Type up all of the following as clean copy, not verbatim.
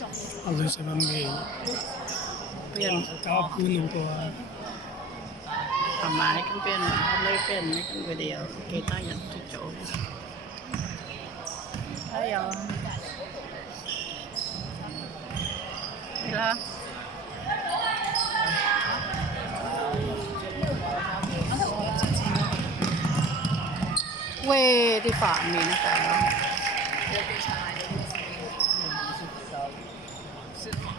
Allora se va meglio. เปลี่ยน Cao più non può. ทำไมกันเป็นเลยเป็นไม่กันไปเดียวเกต้าอย่างที่โจใช่ยังนี่ละเวที่ฝามีนะคะ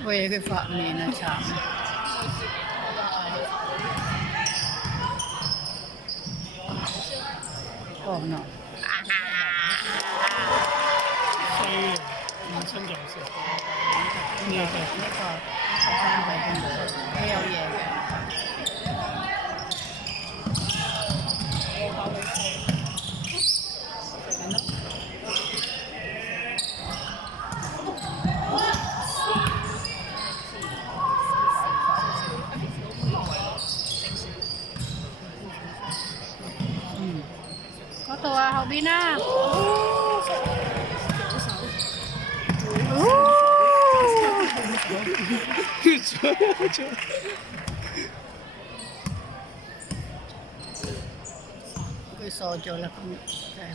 เวที่ฝามีนะชาม哦，no，生身角色。呢個學生仔咁樣，都有嘢嘅。cóตัว後邊啦。佢傻咗啦，咁真係。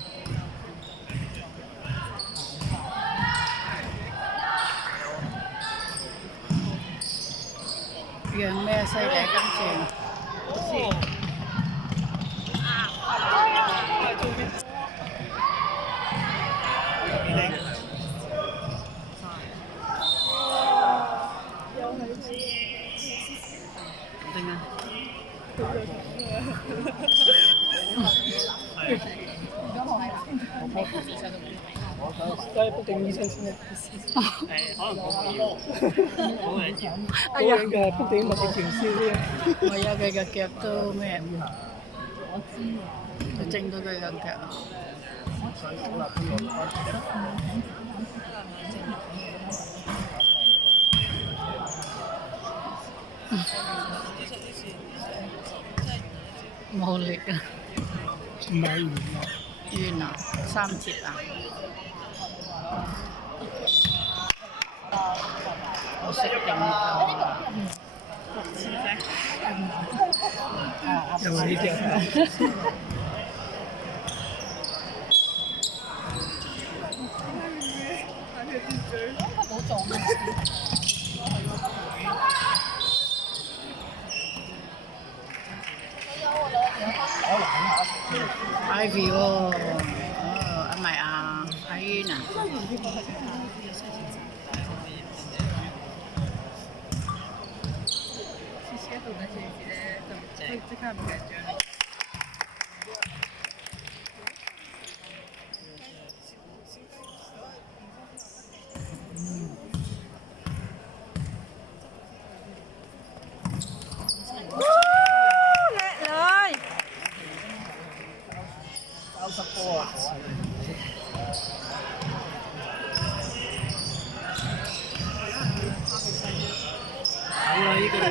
讓咩犀利今次？點啊？都係不定醫生先嘅。可能冇必要。好嘅，好嘅，不定物嘅條絲先。我有佢嘅腳都咩？佢整到佢嘅腳。冇力啊！唔係圓啊，冤啊，3節啊！我識定㗎。又係呢啲啊！Ivy 喎，啊唔係啊，Irene啊。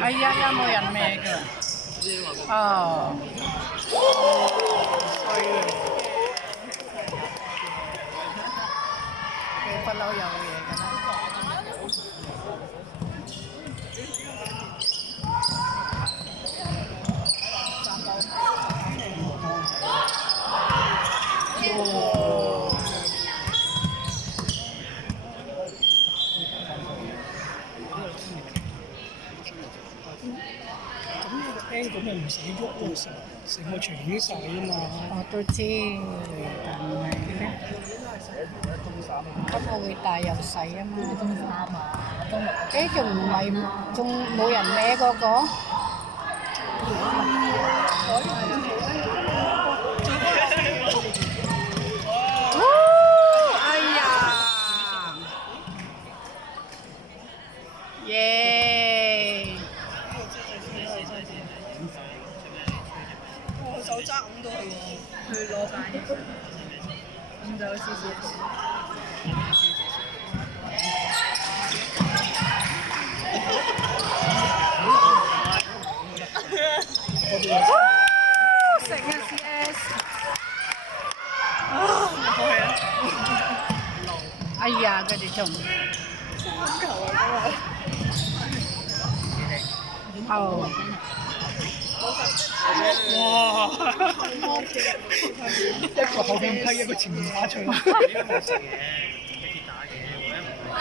哎呀，有冇人咩㗎？哦，佢不嬲有嘢㗎啦。咁咪唔使喐喎，成個場已經晒啊嘛。我都知，但係咧，咁我會大又細啊嘛。誒，仲唔係仲冇人孭嗰個？哎呀！耶！手揸揞到佢喎，去攞飯嘅，咁就試試。食啊 CS！哎呀，佢哋仲〜球啊哦，哇！一個後邊批，一個前面打出。呢個冇食嘅，俾鐵打嘅，我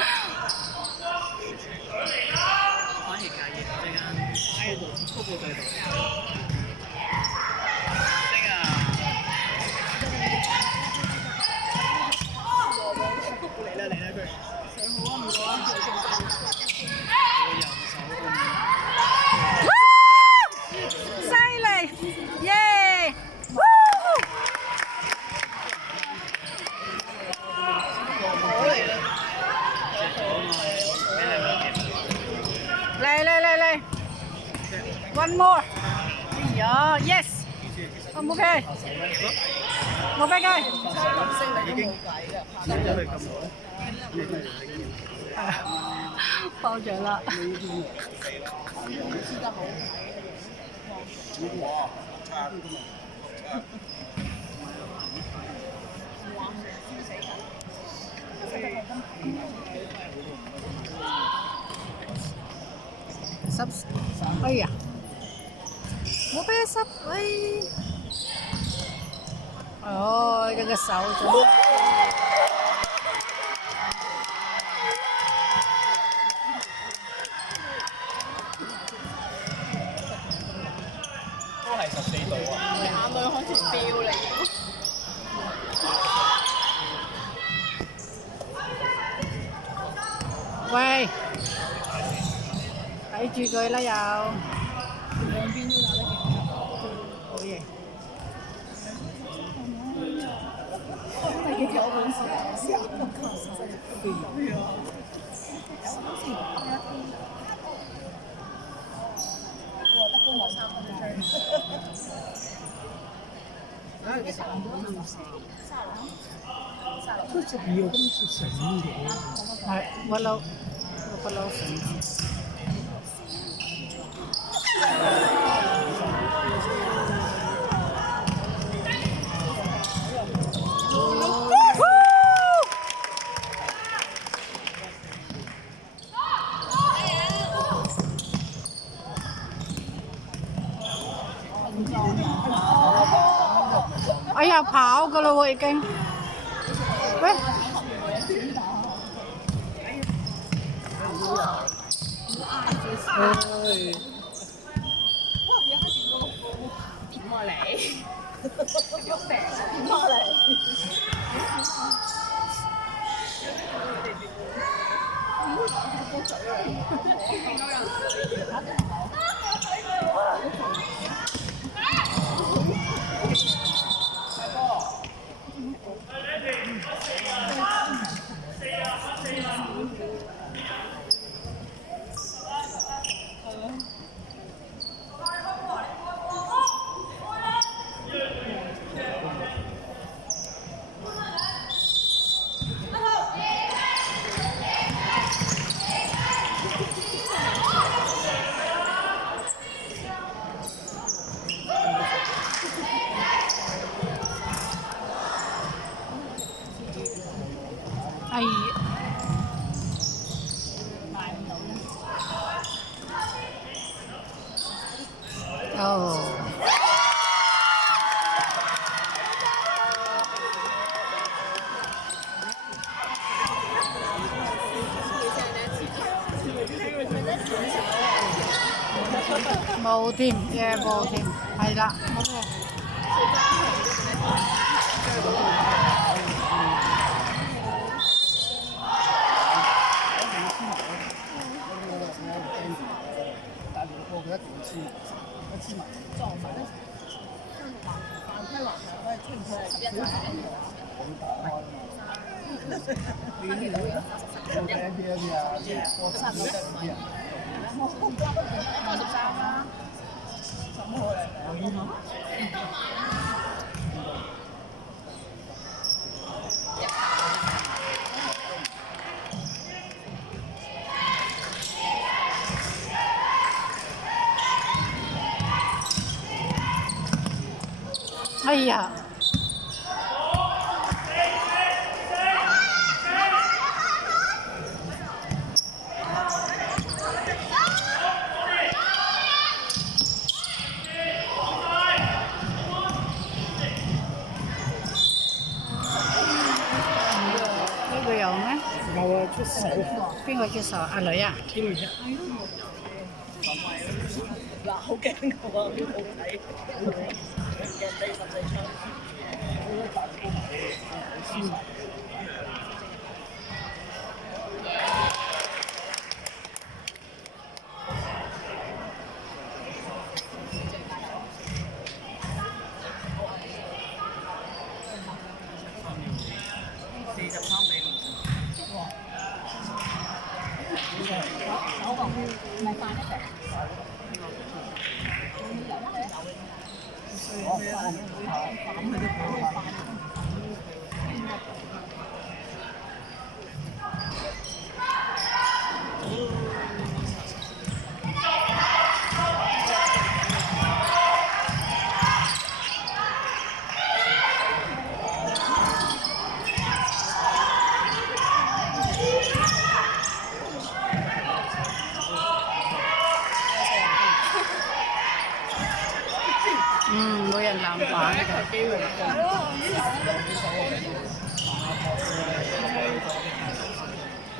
反而介意佢呢間粗暴對待。升啊！嚟啦佢。上好啊，唔該。右手咁。犀利，耶！嚟 ，one more， 哎呀 ，yes，OK，冇俾佢，已經升咗佢咁耐。爆咗啦！濕，哎呀，冇俾佢濕，哎，哦，你個手咗。都係14度啊！眼淚開始飆嚟。喂，睇住佢啦又。兩邊都打得勁。好嘢。第幾條本事？我得幫我3分鐘。出隻要今次醒嘅，係不嬲醒。哎呀，跑㗎啦喎已經。喂。點啊你？點啊你？哎呀！哦。冇添嘅冇添，係啦，OK。哎呀！出手，邊個接手？阿女啊？天美啊！嗱，好驚㗎喎，好睇。冇人籃板㗎。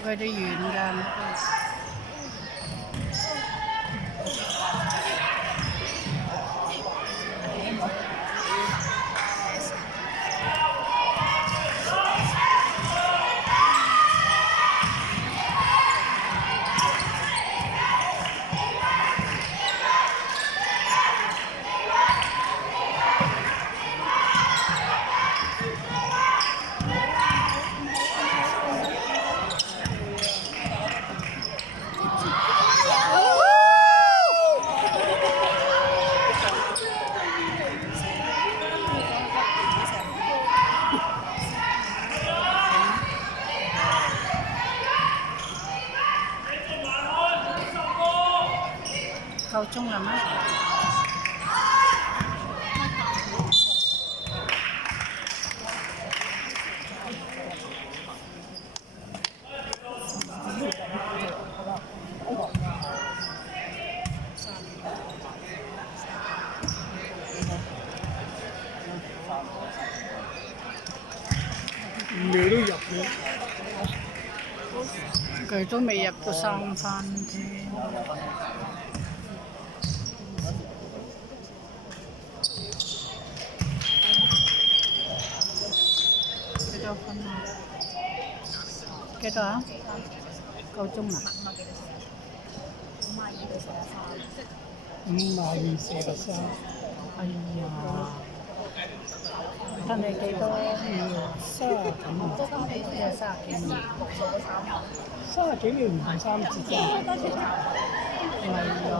佢哋遠㗎。夠鐘啦咩？秒都入咗，佢都未入到3分添。幾多分啊？幾多啊？夠鐘啦。52射個三，哎呀！睇你幾多秒？30幾秒。有30幾秒。 30幾秒唔係3節啫。係咯。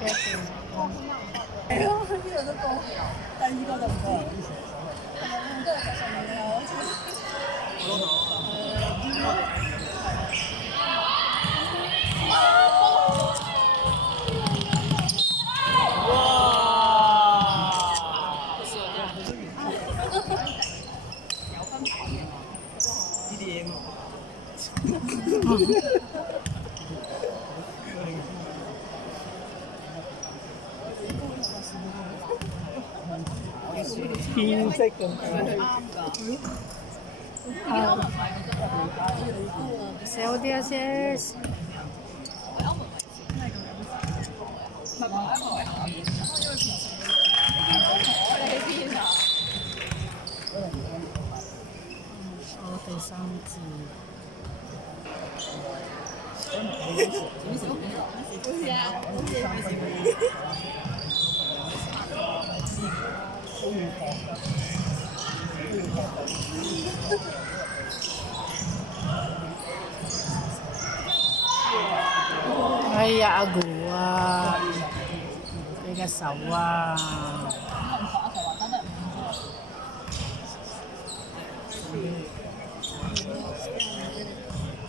幾多？係咯，呢個都過，第二個就唔過。都係90秒啊，好似。變色咁。少啲先。我第3次。哎呀，阿姑啊，你嘅手啊！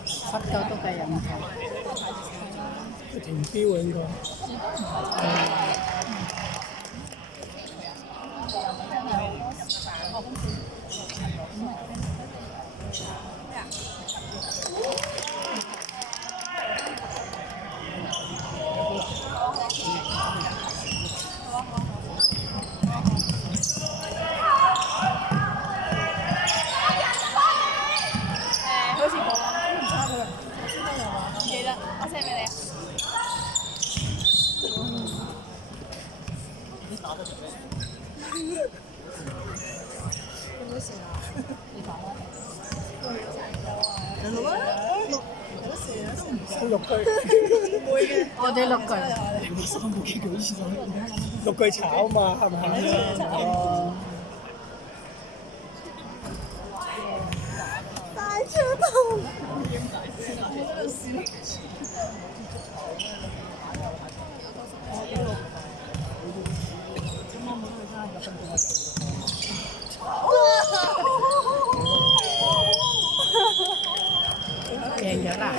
濕咗都計人佢停標啊應該。好似冇。6句，我哋6句。3個幾句意思6句炒嘛，係咪？大車頭。贏咗啦！